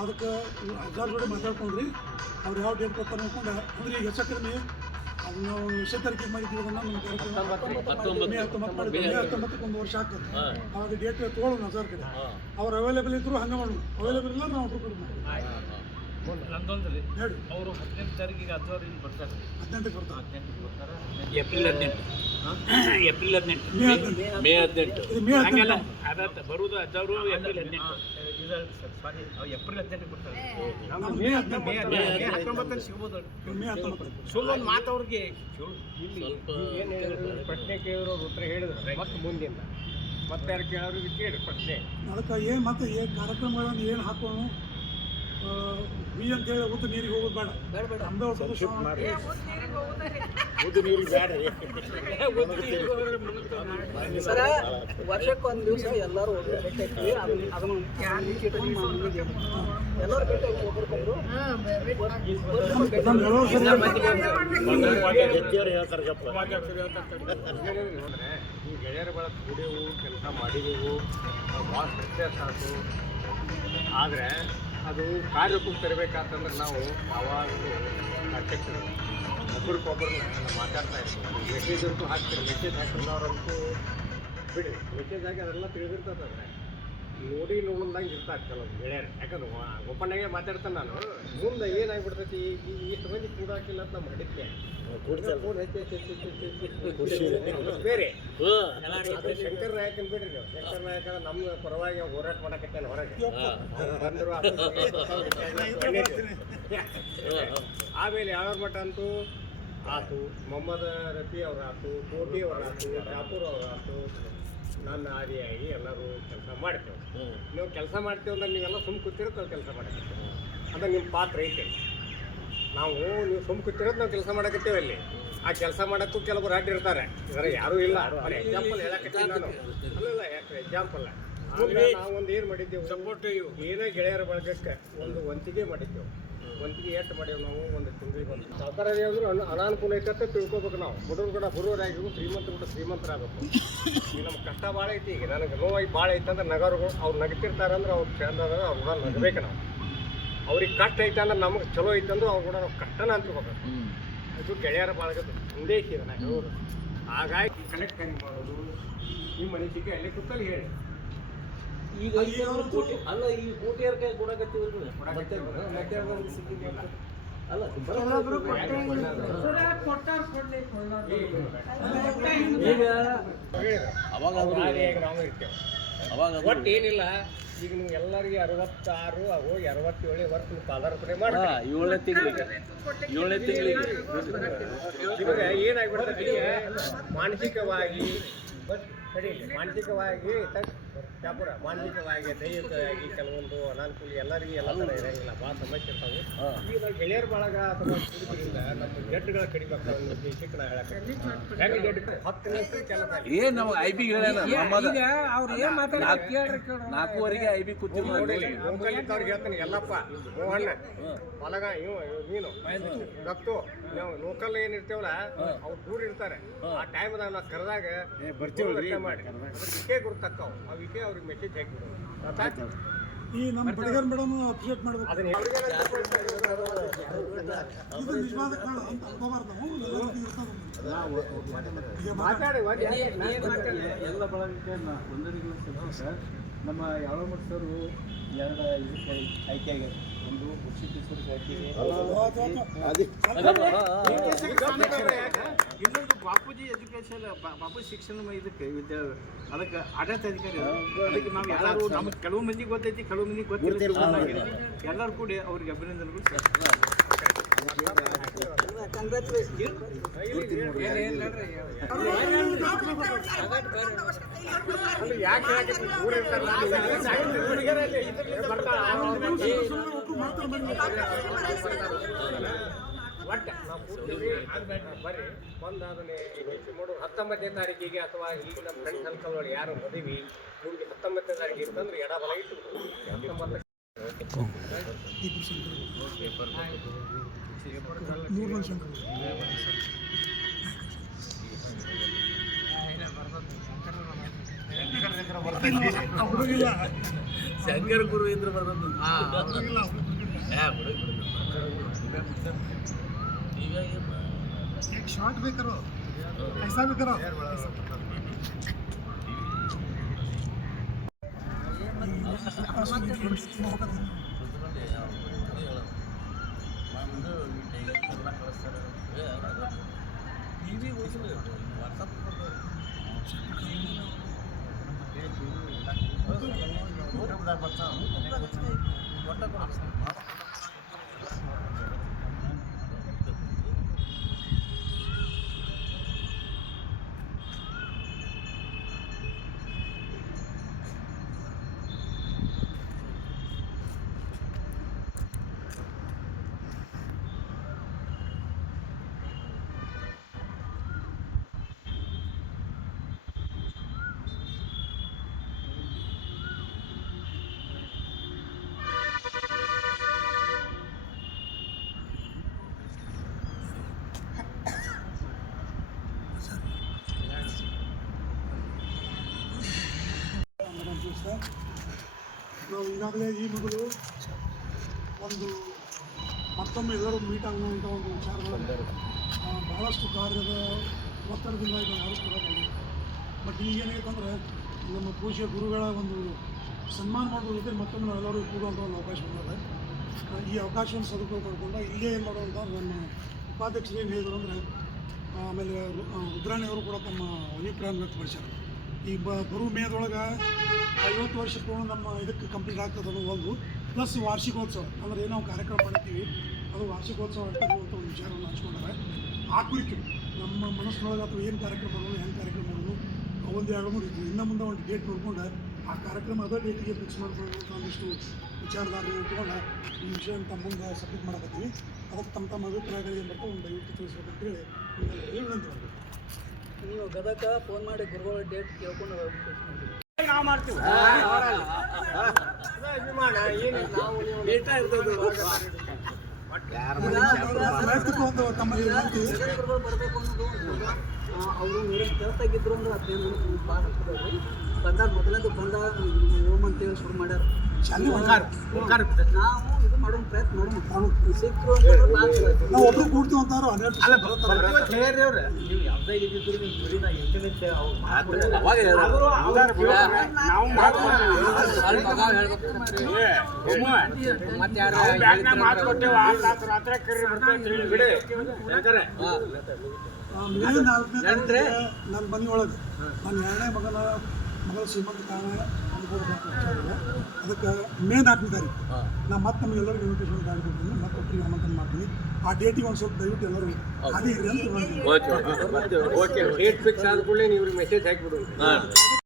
ಅದಕ್ಕೆ ಹಜಾರ್ ಜೋಡಿ ಮಾತಾಡ್ಕೊಂಡ್ರಿ. ಅವ್ರು ಯಾವ ಡೇಟ್ ಕೊಡ್ತಾರೆ ಅನ್ಕೊಂಡು. ಅಂದ್ರೆ ಈಗ ಹೆಚ್ಚು ಕಡಿಮೆ ಅದು ನಾವು ವಿಷಯ ತಾರೀಕಿಗೆ ಮಾಡಿದ್ದೀವಿ ಅದನ್ನ ನಮ್ಮ ಕಾರ್ಯಕ್ರಮ? ಮೇ ಹತ್ತೊಂಬತ್ತು ಮಾಡಿದ್ವಿ. ಮೇ ಹತ್ತೊಂಬತ್ತಕ್ಕೆ ಒಂದು ವರ್ಷ ಆಗ್ತದೆ. ಅವಾಗ ಡೇಟ್ ತೊಗೊಳ್ಳೋಣ ಹಜಾರ್ ಕಡೆ. ಅವ್ರು ಅವೈಲೇಬಲ್ ಇದ್ರು ಹಂಗೆ ಮಾಡೋಣ. ಅವೈಲೇಬಲ್ ಇಲ್ಲ ನಾವು ಹುಡುಗರು ನಂದೊಂದ್ರಿ ಅವರು ಹದಿನೆಂಟು ತಾರೀಕಿಗೆ ಹದಿನವರು ಬರ್ತಾರೆ. ಹದಿನೆಂಟಕ್ಕೆ ಬರ್ತಾರೆ. ಬರ್ತಾರೆ. ಏಪ್ರಿಲ್ ಹದಿನೆಂಟು. ಏಪ್ರಿಲ್ ಹದಿನೆಂಟು. ಮೇ ಹದಿನೆಂಟು. ಹಂಗಲ್ಲ. ಬರುವುದು ಅಜ್ಜವರು ಏಪ್ರಿಲ್ ಹದಿನೆಂಟು. ಸಾರಿ ಏಪ್ರಿಲ್ ಹದಿನೆಂಟು ಬರ್ತಾರೆ. ಹತ್ತೊಂಬತ್ತಲ್ಲಿ ಸಿಗ್ಬೋದು ಒಂದು ಮಾತು ಅವ್ರಿಗೆ ಕೇಳು. ಇಲ್ಲಿ ಏನು ಹೇಳಿದ್ರು ಪ್ರಶ್ನೆ ಕೇಳೋರು ಉತ್ತರ ಹೇಳಿದ್ರು. ಮತ್ತೆ ಮುಂದಿನ ಮತ್ತೆ ಯಾರು ಕೇಳೋರಿಗೆ ಕೇಳಿ ಪ್ರಶ್ನೆ ಅದಕ್ಕೆ ಏನು ಮತ್ತೆ ಏನು ಕಾರ್ಯಕ್ರಮಗಳನ್ನು ಏನ್ ಹಾಕೋಣ ಬಿ ಅಂತ ಹೇಳಿ ನೀರಿಗೆ ಹೋಗೋದು ಬೇಡ. ನಮ್ದೇ ಒಂದು ಸರ ವರ್ಷಕ್ಕೊಂದು ದಿವಸ ಎಲ್ಲರೂ ಭೇಟಿ ಅದನ್ನು ಎಲ್ಲರೂ ಭೇಟಿ ಈ ಗೆಳೆಯರ ಬಳಕ ಕೂಡೆವು ಕೆಲಸ ಮಾಡಿದೆವು ಭಾಳ ವ್ಯತ್ಯಾಸ ಆಯ್ತು ಆದರೆ ಅದು ಕಾರ್ಯರೂಪಕ್ಕೆ ತರಬೇಕಂತಂದ್ರೆ ನಾವು ಯಾವಾಗಲೂ ಅಧ್ಯಕ್ಷರು ಒಬ್ರಿಗೊಬ್ಬರನ್ನ ಮಾತಾಡ್ತಾ ಇರ್ತೀವಿ. ಮೆಸೇಜ್ ಅಂತೂ ಹಾಕ್ತೀವಿ. ಮೆಸೇಜ್ ಹಾಕಿದವ್ರಂತೂ ಬಿಡಿ. ಮೆಸೇಜ್ ಹಾಕಿ ಅದೆಲ್ಲ ತಿಳಿದಿರ್ತದಂದ್ರೆ ನೋಡಿ ನೋಡಿದಂಗೆ ಇರ್ತಾರೆ ಕೆಲವು ಗೆಳೆಯರು. ಯಾಕಂದ್ರೆ ಒಪ್ಪಣ್ಣಗೆ ಮಾತಾಡ್ತಾನೆ ನಾನು ಮುಂದೆ ಏನಾಗ್ಬಿಡ್ತೈತಿ? ಈ ಇಷ್ಟು ಮಂದಿ ಕೂಡಾಕಿಲ್ಲ ಅಂತ ಮಾಡಿದ್ದೆ ಫೋನ್ ಹಚ್ಚಿ ಬೇರೆ. ಶಂಕರ್ ನಾಯಕ್ ಬಿಡ್ರಿ ನೀವು. ಶಂಕರ್ ನಾಯಕ ನಮ್ಮ ಪರವಾಗಿ ಹೋರಾಟ ಮಾಡಕತ್ತೆ ಹೊರಗೆ. ಆಮೇಲೆ ಯಾವ್ಯಾವ ಮಠ ಅಂತೂ? ಆತು ಮೊಹಮ್ಮದ್ ರಫಿ ಅವ್ರ ಆತು ಕೋಟಿ ಅವ್ರ ಆತು ಶಾಪೂರ್ ಅವ್ರ ಆತು. ನನ್ನ ಆದಿಯಾಗಿ ಎಲ್ಲರೂ ಕೆಲಸ ಮಾಡ್ತೇವೆ. ನೀವು ಕೆಲಸ ಮಾಡ್ತೇವೆ ಅಂದ್ರೆ ನೀವೆಲ್ಲ ಸುಮ್ ಕೂತಿರೋದು ನಾವು ಕೆಲಸ ಮಾಡಕತ್ತೇವೆ. ಅಂದ್ರೆ ನಿಮ್ಮ ಪಾತ್ರ ಐತೆ. ನಾವು ನೀವು ಸುಮ್ ಕೂತಿರೋದು ನಾವು ಕೆಲಸ ಮಾಡಕತ್ತೇವೆ ಅಲ್ಲಿ. ಆ ಕೆಲಸ ಮಾಡಕ್ಕೂ ಕೆಲವರು ಅಡ್ಡಿರ್ತಾರೆ ಇರ್ತಾರೆ ಯಾರೂ ಇಲ್ಲ. ಎಕ್ಸಾಂಪಲ್ ಹೇಳಕತ್ತೀನಿ ನಾನು. ಅಲ್ಲಲ್ಲ ಯಾಕೆ ಎಕ್ಸಾಂಪಲ್ ನಾವು ಒಂದು ಏನು ಮಾಡಿದ್ದೇವೆ? ಸಪೋರ್ಟ್ ಏನೇ ಗೆಳೆಯರ ಬಳಗಕ್ಕೆ ಒಂದು ವಂತಿಗೆ ಮಾಡಿದ್ದೇವೆ. ವಂತಿಗೆ ಎಷ್ಟು ಮಾಡೇವು ನಾವು? ಒಂದು ತಿಂಗಳಿಗೆ ಒಂದು. ಸರ್ಕಾರ ಅನ ಅನಾನುಕೂಲ ಐತೆ ಅಂತ ತಿಳ್ಕೊಬೇಕು ನಾವು. ಬಡವ್ರು ಕೂಡ ಬಡವರಾಗಿರ್ಬೇಕು ಶ್ರೀಮಂತರು ಕೂಡ ಶ್ರೀಮಂತರಾಗಬೇಕು. ಈಗ ನಮ್ಗೆ ಕಷ್ಟ ಭಾಳ ಐತಿ ಈಗ. ನನಗೆ ನೋವಾಗಿ ಭಾಳ ಐತೆ ಅಂದ್ರೆ ನಗರಗಳು ಅವ್ರು ನಗತಿರ್ತಾರೆ ಅಂದ್ರೆ ಅವ್ರು ಚಂದ ಅದಾರ ಅವ್ರು ಕೂಡ ನಗಬೇಕು ನಾವು. ಅವ್ರಿಗೆ ಕಷ್ಟ ಐತೆ ಅಂದ್ರೆ ನಮಗೆ ಚಲೋ ಐತೆ ಅಂದ್ರೆ ಅವ್ರು ಕೂಡ ನಾವು ಕಷ್ಟನ ಅಂತಿರ್ಬೇಕು ಅದು ಗೆಳೆಯರ ಬಾಳಗದು ಸಂದೇಶ ಇದೆ ನಾನು ಹೇಳೋದು. ಹಾಗಾಗಿ ಕಲೆಕ್ಟ್ ಹೆಂಗೆ ಮಾಡೋದು ನಿಮ್ಮ ಅನಿಸಿಕೆ ಅಲ್ಲಿ ಕೂತಲ್ಲಿ ಹೇಳಿ. ಈಗ ಐನೂರು ಕೋಟಿ ಅಲ್ಲ ಈ ಊಟಿಯರ ಕೈ ಕೊಡಕತ್ತೀವಿ ಮತ್ತೆ ಮತ್ತೆ? ಅಲ್ಲ ಈಗ ಅವಾಗ ನಾವು ಇರ್ತೇವೆ ಒಟ್ಟು ಏನಿಲ್ಲ. ಈಗ ನೀವು ಎಲ್ಲರಿಗೆ ಅರವತ್ತಾರು ಹೋಗಿ ಅರವತ್ತೇಳು ವರ್ಷ ಪಾಲರ್ ಪಾದಾರ್ಪಣೆ ಮಾಡಿ ಏಳನೇ ತಿಂಗಳಿಗೆ. ಏಳನೇ ತಿಂಗಳಿಗೆ. ಇವಾಗ ಏನಾಗ್ಬಿಡ್ತದೆ ಈಗ ಮಾನಸಿಕವಾಗಿ ಸರಿ ಮಾನಸಿಕವಾಗಿ ಮಾನಸಿಕವಾಗಿ ದೈಹಿಕವಾಗಿ ಕೆಲವೊಂದು ಅನಾನುಕೂಲ ಎಲ್ಲರಿಗೂ ಎಲ್ಲ ಥರ ಇರಂಗಿಲ್ಲ. ಭಾಳ ಸಮಸ್ಯೆ ಇರ್ತಾವೆ. ಈಗ ನಾವು ಗೆಳೆಯರ ಬಳಗ ಅಥವಾ ಕುಟುಂಬದಿಂದ ನಮ್ಮ ಜಡ್ಡುಗಳ ಕಡಿಬೇಕು ಅನ್ನೋ ಉದ್ದೇಶಕ್ಕೆ ನಾ ಹೇಳಕ್ಕೆ ಹತ್ತು ನಿಮಿಷ ಕೆಲಸ ಏನು ಏನ್ ನಾವು ಐ ಬಿ ಮೊಹಮ್ಮದ್ ಅವ್ರು ಏನು ಮಾತಾಡ್ತಾರೆ? ನಾಲ್ಕೂವರೆಗೆ ಐ ಬಿ ಕೂತಿವಿ ನೋಡಿ ಲೋಕಲ್ ಹೇಳ್ತಾನೆ ಹೇಳ್ತೀನಿ ಎಲ್ಲಪ್ಪ ಮೋಹಣ್ಣ ಹೊಲಗ ಇವ ನೀನು ದತ್ತು ನಾವು ಲೋಕಲ್ ಏನಿರ್ತೇವಲ್ಲ ಅವ್ರು ದೂರ ಇರ್ತಾರೆ. ಆ ಟೈಮ್ದಾಗ ನಾವು ಕರೆದಾಗ ಬರ್ತೀವಿ ಮಾಡಿ. ವಿಷಯ ಗುರುತಕ್ಕವು ಆ ವಿಷಯ ಅವ್ರಿಗೆ ಮೆಸೇಜ್ ಈ ನಮ್ಮ ಬಡಗರ್ ಮೇಡಮ್ ಅಪ್ರಿಷಿಯೇಟ್ ಮಾಡಬೇಕು. ಅದನ್ನ ಇದು ನಿಜವಾದ ಕಾರಣ ಅಂತ ಅನ್ಕೋಬಾರ್ದು. ನಾವು ಎಲ್ಲರಿಗೂ ಇರ್ತದೆ ಈಗ ಮಾತಾಡಿ ಎಲ್ಲ ಬಳಗಕ್ಕೆ ನಾ- ಒಂದರಿಗೆ ಸರ್. ನಮ್ಮ ಯಾವಮಠ ಸರ್ ಎರಡು ಇದಕ್ಕೆ ಆಯ್ಕೆ ಆಗ್ಯಾರ ಒಂದು ಆಯ್ಕೆ ಇನ್ನೊಂದು ಬಾಪೂಜಿ ಎಜುಕೇಶನ್ ಬಾಪೂಜಿ ಶಿಕ್ಷಣ ಇದಕ್ಕೆ ವಿದ್ಯಾ ಅದಕ್ಕೆ ಆಡಳಿತ ಅಧಿಕಾರಿ ಅದಕ್ಕೆ ನಾವು ಎಲ್ಲರೂ ನಮ್ಗೆ ಕೆಲವು ಮಂದಿಗೆ ಗೊತ್ತೈತಿ ಕೆಲವು ಮಂದಿಗೆ ಗೊತ್ತಿಲ್ಲ. ಎಲ್ಲರೂ ಕೂಡಿ ಅವ್ರಿಗೆ ಅಭಿನಂದನೆಗಳು. ಯಾಕೆ ಹೇಳಕ್ಕೆ ದೂರ ಇರ್ತಾರಲ್ಲ, ಹುಡುಗರಲ್ಲಿ ಇದ್ರಲ್ಲಿ ಬರ್ತಾಳೆ. ಒಟ್ಟು ನಾವು ಕೂಡ್ತೀವಿ, ಬರ್ರಿ. ಬಂದು ಅದನ್ನೇ ಹತ್ತೊಂಬತ್ತನೇ ತಾರೀಕಿಗೆ ಅಥವಾ ಈಗ ನಮ್ಮ ಫ್ರೆಂಡ್ ಸರ್ಕಲ್ ನೋಡಿ ಯಾರು ಮದುವೆ ನಿಮ್ಗೆ ಹತ್ತೊಂಬತ್ತನೇ ತಾರೀಕು ಇರ್ತಂದ್ರೆ ಎಡಬಲ ಇಟ್ಟು ಹತ್ತೊಂಬತ್ತು ಶಂಕರ್ ಗುರು ಇದ್ರ ಬರ್ತದ ಏನು एक शॉट भी करो ऐसा भी करो ಟಿವಿ ವಾಟ್ಸಪ್ ಮೇಡಮ್ ನಾವು ಈಗಾಗಲೇ ಈ ಮೊದಲು ಒಂದು ಮತ್ತೊಮ್ಮೆ ಎಲ್ಲರೂ ಮೀಟ್ ಆಗುವಂಥ ಒಂದು ವಿಚಾರಗಳಲ್ಲಿ ಬಹಳಷ್ಟು ಕಾರ್ಯದ ಒತ್ತಡದಿಂದ ಇದನ್ನು ಯಾರು ಬಟ್ ಈಗ ಏನಾಯ್ತಂದ್ರೆ ನಮ್ಮ ಪೂಜೆ ಗುರುಗಳ ಒಂದು ಸನ್ಮಾನ ಮಾಡೋದ್ರ ಜೊತೆ ಮತ್ತೊಮ್ಮೆ ನಾವೆಲ್ಲರೂ ಕೂಡುವಂಥ ಒಂದು ಅವಕಾಶ ಬಂದಿದೆ. ಈ ಅವಕಾಶವನ್ನು ಸದುಪಯೋಗ ಪಡ್ಕೊಂಡು ಇಲ್ಲೇ ಏನು ಮಾಡುವಂಥ ನನ್ನ ಉಪಾಧ್ಯಕ್ಷರು ಏನು ಹೇಳಿದರು ಅಂದರೆ ಆಮೇಲೆ ರುದ್ರಾಣಿಯವರು ಕೂಡ ತಮ್ಮ ಅಭಿಪ್ರಾಯ ವ್ಯಕ್ತಪಡಿಸ್ಯಾರ ಈ ಬರು ಮೇದೊಳಗೆ ಐವತ್ತು ವರ್ಷ ಪೂರ್ಣ ನಮ್ಮ ಇದಕ್ಕೆ ಕಂಪ್ಲೀಟ್ ಆಗ್ತದೆ ಅದು ಒಂದು ಪ್ಲಸ್ ವಾರ್ಷಿಕೋತ್ಸವ ಅಂದರೆ ಏನೋ ಕಾರ್ಯಕ್ರಮ ಮಾಡ್ತೀವಿ ಅದು ವಾರ್ಷಿಕೋತ್ಸವ ಅಂತ ಒಂದು ವಿಚಾರವನ್ನು ಹಂಚ್ಕೊಂಡಾರೆ. ಆ ಕುರಿತು ನಮ್ಮ ಮನಸ್ಸಿನೊಳಗೆ ಅಥವಾ ಏನು ಕಾರ್ಯಕ್ರಮ ಮಾಡೋದು ಹೆಂಗೆ ಕಾರ್ಯಕ್ರಮ ಮಾಡೋದು ಒಂದು ಎರಡು ಮೂರು ಇತ್ತು. ಇನ್ನು ಮುಂದೆ ಒಂದು ಡೇಟ್ ನೋಡ್ಕೊಂಡು. ಆ ಕಾರ್ಯಕ್ರಮ ಅದೇ ಡೇಟಿಗೆ ಫಿಕ್ಸ್ ಮಾಡ್ಕೊಂಡು ಒಂದಿಷ್ಟು ವಿಚಾರಧಾರೆ ಇಟ್ಕೊಂಡು. ಈ ವಿಷಯ ತಮ್ಮ ಮುಂದೆ ಸಬ್ಮಿಟ್ ಮಾಡಕತ್ತೀವಿ. ಅದಕ್ಕೆ ತಮ್ಮ ತಮ್ಮ ಅಭಿಪ್ರಾಯಗಳು ಏನು ಬರ್ತಾವೆ ಒಂದು ದಯವಿಟ್ಟು ತಿಳಿಸ್ಬೇಕಂತೇಳಿ ಹೇಳಿ ಮಾಡ್ತೀನಿ ನೀವು ಗದಗ ಫೋನ್ ಮಾಡಿ ಗುರುಗಳ ಡೇಟ್ ಕೇಳ್ಕೊಂಡು ನಾವು ಮಾಡ್ತೀವಿ. ಅಭಿಮಾನ ಏನು ಬರಬೇಕು ಅನ್ನೋದು ಅವರು ಕೇಳ್ತಾಗಿದ್ರು ಅಂದ್ರೆ ಹದಿನೈದು ದಿನ ಭಾಳ ಹತ್ತಿರವ್ರಿ ಬಂದಾಗ ಹೋಮ್ ಅಂತೇಳಿ ಶುರು ಮಾಡ್ಯಾರ. ನಾವು ಇದು ಮಾಡೋ ಪ್ರಯತ್ನ ಮಾಡೋಣ. ಸಿಕ್ಕರು ಅಂತಂದ್ರೆ ಜನ. ನಾವು ಒಬ್ರು ಕೂಡ್ತೀವಿ ಅಂತಾರೋ ಹನ್ನೆರಡು ಬರ್ತಾರೆ ನೀವು ಯಾವ್ದೇ ಇದ್ದಿದ್ರು ನೀವು ಬಿಡಿ ನಾ ಇಂಟರ್ನೆಟ್ ಅವಾಗ ನಾವು ಮಾತು ಕೊಟ್ಟೇವ ತಾಸು ರಾತ್ರಿ ಕರಿ ಬರ್ತೇವೆ ಬಿಡಿ. ಆ, ಮೇ ನಾಲ್ಕನೇ ನನ್ನ ಮನೆ ಒಳಗೆ ನನ್ನ ಎರಡನೇ ಮಗನ ಮಗಳ ಶ್ರೀಮಂತ ಕಾರಣ ಅನುಭವಬೇಕು ಅದಕ್ಕೆ ಮೇ ನಾಲ್ಕನೇ ತಾರೀಕು. ನಾ ಮತ್ತೆ ನಮಗೆಲ್ಲರಿಗೂ ಇನ್ವಿಟೇಷನ್ ಕಾರ್ಡ್ ಮತ್ತೆ ಒಟ್ಟಿಗೆ ಆಮಂತ್ರಣ ಮಾಡ್ತೀನಿ. ಆ ಡೇಟಿಗೆ ಒಂದು ಸ್ವಲ್ಪ ದಯವಿಟ್ಟು ಎಲ್ಲರೂ ಅದೇ ಇರಲಿ ಅಂತ. ಓಕೆ ಡೇಟ್ ಫಿಕ್ಸ್ ಆದ ಕೂಡಲೇ ನೀವು ಮೆಸೇಜ್ ಹಾಕಿಬಿಡು